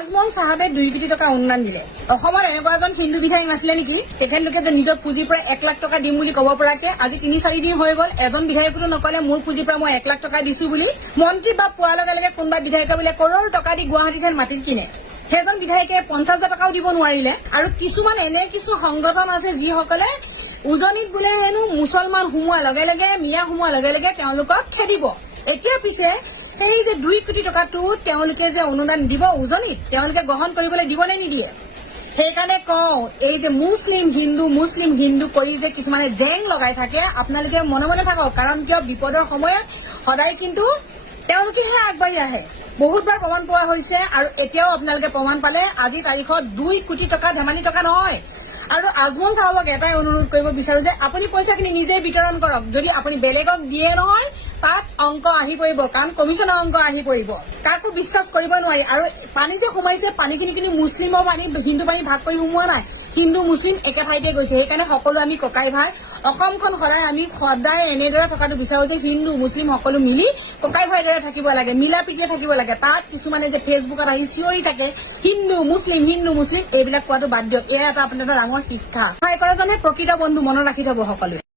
আজমল সাহাবে 2 কোটি টকা অনুদান দিলে অসমৰ এনেকুৱা এজন হিন্দু বিধায়ক নাছিলে নেকি তেখেতলোকে যে নিজৰ পুঁজিৰ পৰা 1 লাখ টকা দিম বুলি ক'ব পৰাকে আজি 3-4 দিন হৈ গ'ল এজন বিধায়কটো নকলে মোৰ পুঁজিৰ পৰা মই 1 লাখ টকা দিছো বুলি মন্ত্ৰী বা পোৱাৰ লগে লগে কোনোবা বিধায়কে বোলে কৰোৰ টকা দি গুৱাহাটীত মাটি কিনে সেইজন বিধায়কে 50,000 টকাও দিব নোৱাৰিলে আৰু কিছুমান এনে কিছু সংগঠন আছে যিসকলে উজনিত বোলে হেনো মুছলমান সোমোৱাৰ লগে লগে মিয়া সোমোৱাৰ লগে লগে তেওঁলোকক খেদিব এতিয়া পিছে সেই যে 2 কোটি টকাটো তেওঁলোকে যে অনুদান দিব উজনিত তেওঁলোকে গ্ৰহণ কৰিবলৈ দিব নে নিদিয়ে সেইকাৰণে কওঁ এই যে মুছলিম হিন্দু কৰি যে কিছুমানে জেং লগাই থাকে আপোনালোকে মনে মনে থাকক কাৰণ কিয় বিপদৰ সময়ত সদায় কিন্তু তেওঁলোকেহে আগবাঢ়ি আহে বহুতবাৰ প্ৰমাণ পোৱা হৈছে আৰু এতিয়াও আপোনালোকে প্ৰমাণ পালে আজি তাৰিখত 2 কোটি টকা ধেমালি টকা নহয় আৰু আজমল সাহেবক এটাই অনুৰোধ কৰিব বিচাৰো যে আপুনি পইচাখিনি নিজে বিতৰণ কৰক যদি আপুনি বেলেগক দিয়ে নহয় তাত অংক আহি পৰিব কাৰণ কমিছনৰ অংক আহি পৰিব কাকো বিশ্বাস কৰিব নোৱাৰি আৰু পানী যে সোমাইছে পানীখিনি কিন্তু মুছলিমৰ পানী হিন্দু পানী ভাগ কৰি সোমোৱা নাই হিন্দু মুছলিম একে ঠাইতে গৈছে সেইকাৰণে সকলো আমি ককাই ভাই অসমখন সদায় এনেদৰে থকাটো বিচাৰো যে হিন্দু মুছলিম সকলো মিলি ককাই ভাইৰ দৰে থাকিব লাগে মিলা প্ৰীতিৰে থাকিব লাগে তাত কিছুমানে যে ফেচবুকত আহি চিঞৰি থাকে হিন্দু মুছলিম এইবিলাক কোৱাটো বাদ দিয়ক এয়া এটা আপোনাৰ ডাঙৰ শিক্ষা সহায় কৰাজনে প্ৰকৃত বন্ধু মনত ৰাখি থব সকলোৱে